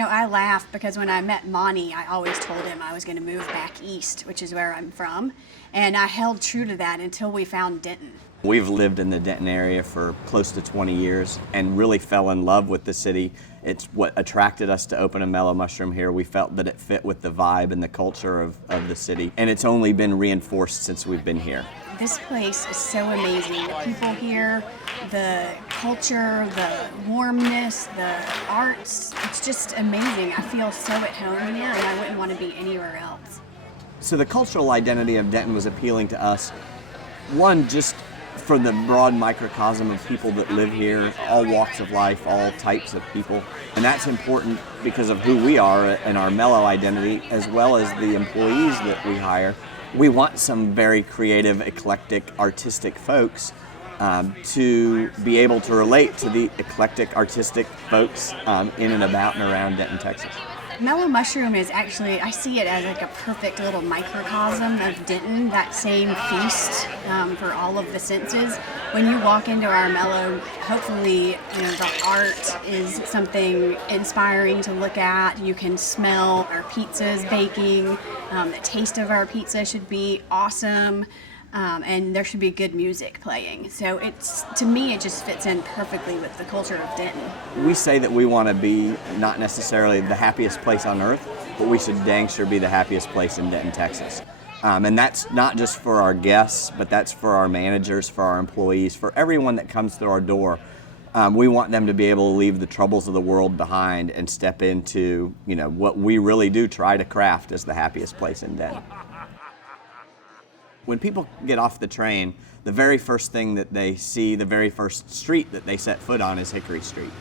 I laugh because when I met Monty, I always told him I was going to move back east, which is where I'm from. And I held true to that until we found Denton. We've lived in the Denton area for close to 20 years and really fell in love with the city. It's what attracted us to open a Mellow Mushroom here. We felt that it fit with the vibe and the culture of the city, and it's only been reinforced since we've been here. This place is so amazing. The people here, the culture, the warmness, the arts, it's just amazing. I feel so at home here, and I wouldn't want to be anywhere else. So the cultural identity of Denton was appealing to us. One, just for the broad microcosm of people that live here, all walks of life, all types of people. And that's important because of who we are and our Mellow identity, as well as the employees that we hire. We want some very creative, eclectic, artistic folks to be able to relate to the eclectic, artistic folks in and about and around Denton, Texas. Mellow Mushroom is actually, I see it as like a perfect little microcosm of Denton, that same feast for all of the senses. When you walk into our Mellow, hopefully, the art is something inspiring to look at. You can smell our pizzas baking. The taste of our pizza should be awesome. And there should be good music playing. So to me, it just fits in perfectly with the culture of Denton. We say that we want to be not necessarily the happiest place on earth, but we should dang sure be the happiest place in Denton, Texas. And that's not just for our guests, but that's for our managers, for our employees, for everyone that comes through our door. We want them to be able to leave the troubles of the world behind and step into, what we really do try to craft as the happiest place in Denton. When people get off the train, the very first thing that they see, the very first street that they set foot on is Hickory Street.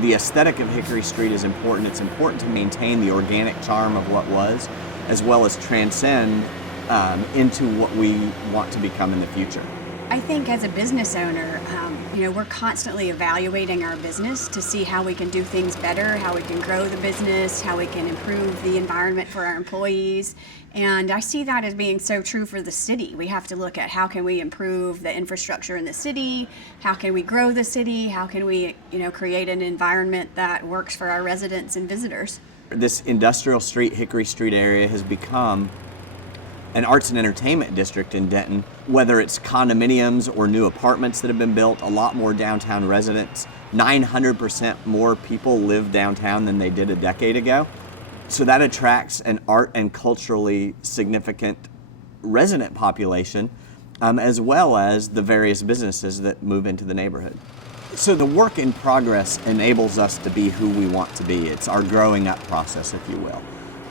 The aesthetic of Hickory Street is important. It's important to maintain the organic charm of what was, as well as transcend into what we want to become in the future. I think as a business owner, we're constantly evaluating our business to see how we can do things better, how we can grow the business, how we can improve the environment for our employees. And I see that as being so true for the city. We have to look at how can we improve the infrastructure in the city, how can we grow the city, how can we, create an environment that works for our residents and visitors. This industrial street, Hickory Street area has become an arts and entertainment district in Denton, whether it's condominiums or new apartments that have been built, a lot more downtown residents. 900% more people live downtown than they did a decade ago. So that attracts an art and culturally significant resident population, as well as the various businesses that move into the neighborhood. So the work in progress enables us to be who we want to be. It's our growing up process, if you will.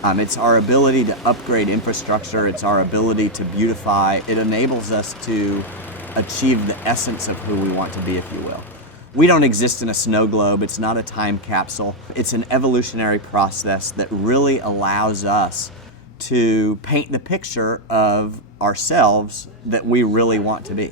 It's our ability to upgrade infrastructure. It's our ability to beautify. It enables us to achieve the essence of who we want to be, if you will. We don't exist in a snow globe. It's not a time capsule. It's an evolutionary process that really allows us to paint the picture of ourselves that we really want to be.